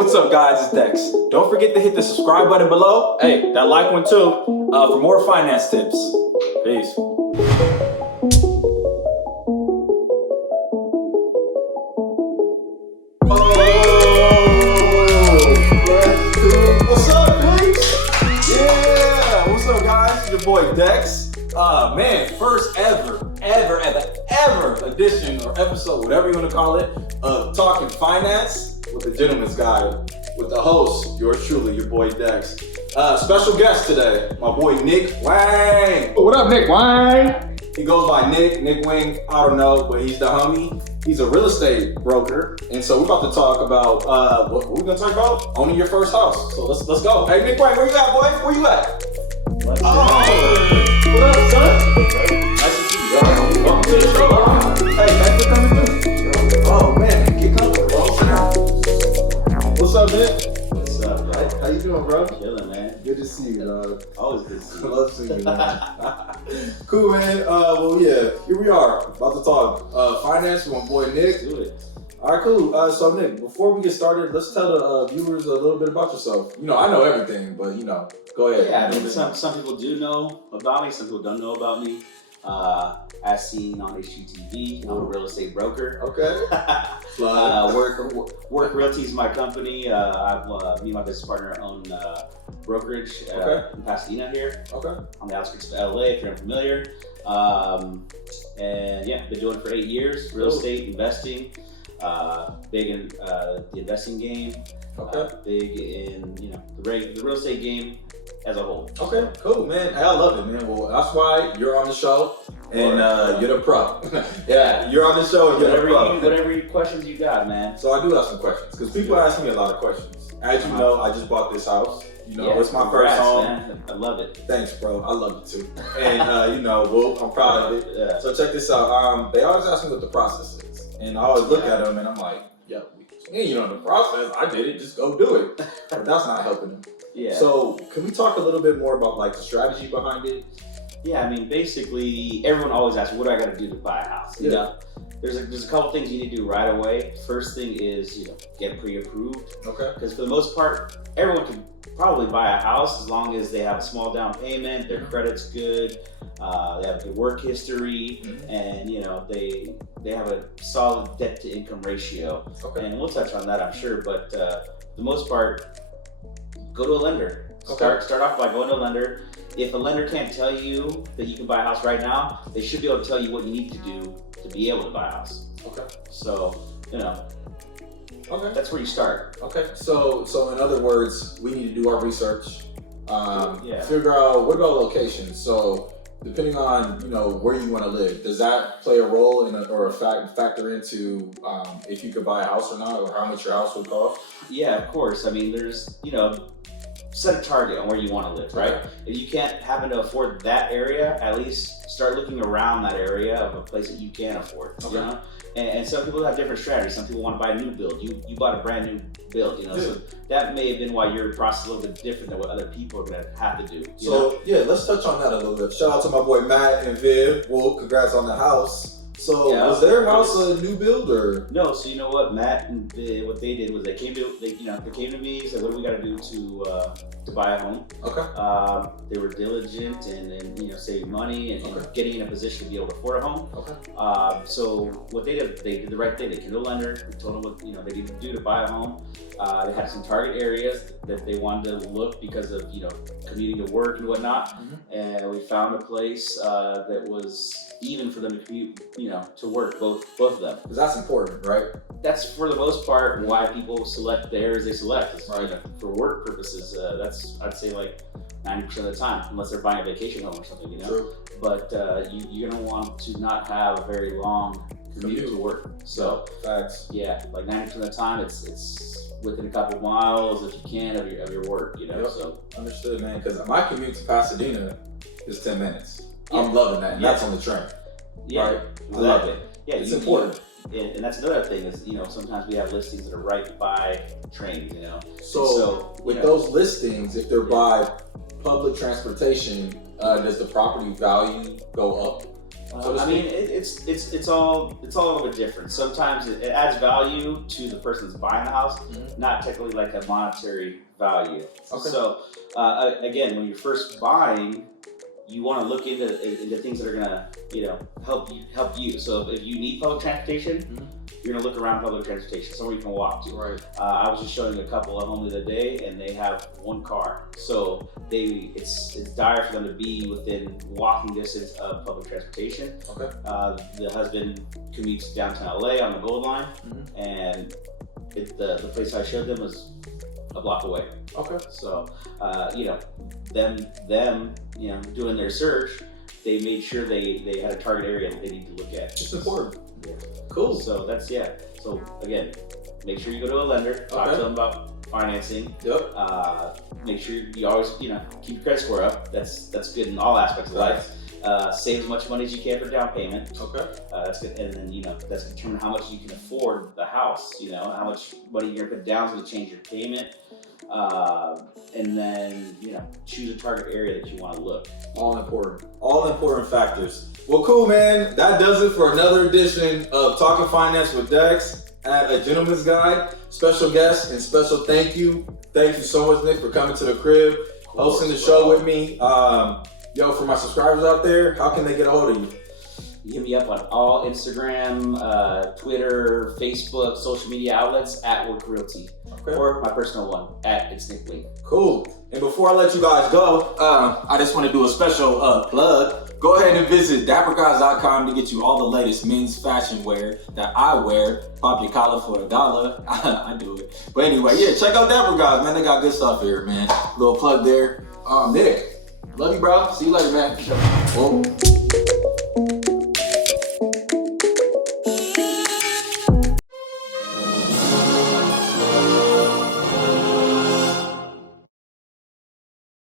what's up guys, it's Dex. Don't forget to hit the subscribe button below. Hey, that like one too, for more finance tips. Peace. What's up, peeps? Yeah, what's up guys, it's your boy Dex. Man, first ever edition or episode, whatever you want to call it, of Talking Finance with the Gentleman's Guide with the host, yours truly, your boy Dex. Special guest today, my boy Nick Wang. What up, Nick Wang? He goes by Nick Wang, I don't know, but he's the homie. He's a real estate broker, and so we're about to talk about what we're gonna talk about owning your first house. So let's go. Hey Nick Wang, where you at, boy? Where you at? What up, son? Nice to see you, bro. Welcome to the show. Hey, thanks for coming through. Oh man, get comfortable, bro. What's up, Nick? What's up, bro? How you doing, bro? Chilling, man. Good to see you, dog. Always good to see you. Love seeing you, man. Cool, man. Well, yeah, here we are about to talk finance with my boy Nick. Let's do it. All right, cool. So Nick, before we get started, let's tell the viewers a little bit about yourself. You know, I know everything, but go ahead. Yeah, I mean, some people do know about me. Some people don't know about me. As seen on HGTV, I'm a real estate broker. Okay. Work Realty is my company. Me and my business partner own brokerage in Pasadena here. Okay. On the outskirts of LA, if you're unfamiliar. And yeah, been doing it for 8 years. Real estate investing. Big in the investing game. Okay. Big in the real estate game as a whole. Okay, cool, man. I love it, man. Well, that's why you're on the show, and you're the pro. Yeah, you're on the show, and you're the pro. Whatever questions you got, man. So I do have some questions, because people ask me a lot of questions. As you know, I just bought this house. It's my congrats, first home. Man. I love it. Thanks, bro. I love it too. And I'm proud of it. Yeah. So check this out. They always ask me what the process is, and I always look at them, and I'm like, yeah, the process. I did it. Just go do it. But that's not helping them. Yeah. So can we talk a little bit more about like the strategy behind it? Yeah, I mean, basically, everyone always asks, what do I got to do to buy a house? You know, there's a couple things you need to do right away. First thing is, get pre-approved. Okay. Because for the most part, everyone can probably buy a house as long as they have a small down payment, their credit's good, they have good work history, and they have a solid debt to income ratio. Okay. And we'll touch on that, I'm sure, but for the most part, go to a lender. Okay. Start off by going to a lender. If a lender can't tell you that you can buy a house right now, they should be able to tell you what you need to do to be able to buy a house. Okay. So, okay, that's where you start. Okay. So in other words, we need to do our research. Figure out what about locations. So depending on where you want to live, does that play a role factor into if you could buy a house or not, or how much your house would cost? Yeah, of course. I mean, there's set a target on where you want to live, right? Okay. If you can't happen to afford that area, at least start looking around that area of a place that you can afford. Okay. And some people have different strategies. Some people want to buy a new build. You bought a brand new build, so that may have been why your process is a little bit different than what other people are going to have to do. Let's touch on that a little bit. Shout out to my boy Matt and Viv. Well, congrats on the house. So was their house a new build or? No. So you know what, Matt and Viv, what they did was they came to me and said, what do we got to do to buy a home? Okay. They were diligent and saving money and getting in a position to be able to afford a home. Okay. So what they did the right thing. They came to a lender. We told them what they needed to do to buy a home. They had some target areas that they wanted to look because of commuting to work and whatnot. And we found a place that was even for them to commute to work, both of them. Because that's important, right? That's for the most part why people select the areas they select. Right. For work purposes. That's I'd say like 90% of the time, unless they're buying a vacation home or something. True. But you're gonna want to not have a very long commute to work. So facts. Yeah, like 90% of the time, it's within a couple miles if you can of your work. Yep. So understood, man. Because my commute to Pasadena is 10 minutes. Yeah. I'm loving that, and that's on the train. Yeah, right? I love it. Yeah, it's important. And that's another thing is, sometimes we have listings that are right by trains, So with those listings, if they're by public transportation, does the property value go up? I mean, it's all a little bit different. Sometimes it adds value to the person that's buying the house, not technically like a monetary value. Okay. So again, when you're first buying, you want to look into things that are gonna help you. So if you need public transportation, you're gonna look around public transportation, somewhere you can walk to. Right. I was just showing a couple at home the other day, and they have one car, so it's dire for them to be within walking distance of public transportation. Okay. The husband commutes downtown LA on the Gold Line, and the place I showed them was a block away. Okay. So them doing their search, they made sure they had a target area that they need to look at. It's important. Yeah. Cool. So so again, make sure you go to a lender, talk to them about financing. Yep. Make sure you always keep your credit score up. That's good in all aspects of life. Save as much money as you can for down payment. Okay. That's good, and then that's going to determine how much you can afford the house. How much money you're going to put down is going to change your payment. And then choose a target area that you want to look. All important factors. Well, cool, man. That does it for another edition of Talking Finance with Dex at A Gentleman's Guide. Special guest and special thank you so much, Nick, for coming to the crib, hosting the show with me. For my subscribers out there, how can they get a hold of you? Hit me up on all Instagram, Twitter, Facebook, social media outlets at Work Realty. Okay. Or my personal one at It's Nick Lee. Cool. And before I let you guys go, I just want to do a special plug. Go ahead and visit dapperguys.com to get you all the latest men's fashion wear that I wear. Pop your collar for $1. I do it. But anyway, check out Dapper Guys, man. They got good stuff here, man. Little plug there. Nick, love you, bro. See you later, man. Whoa.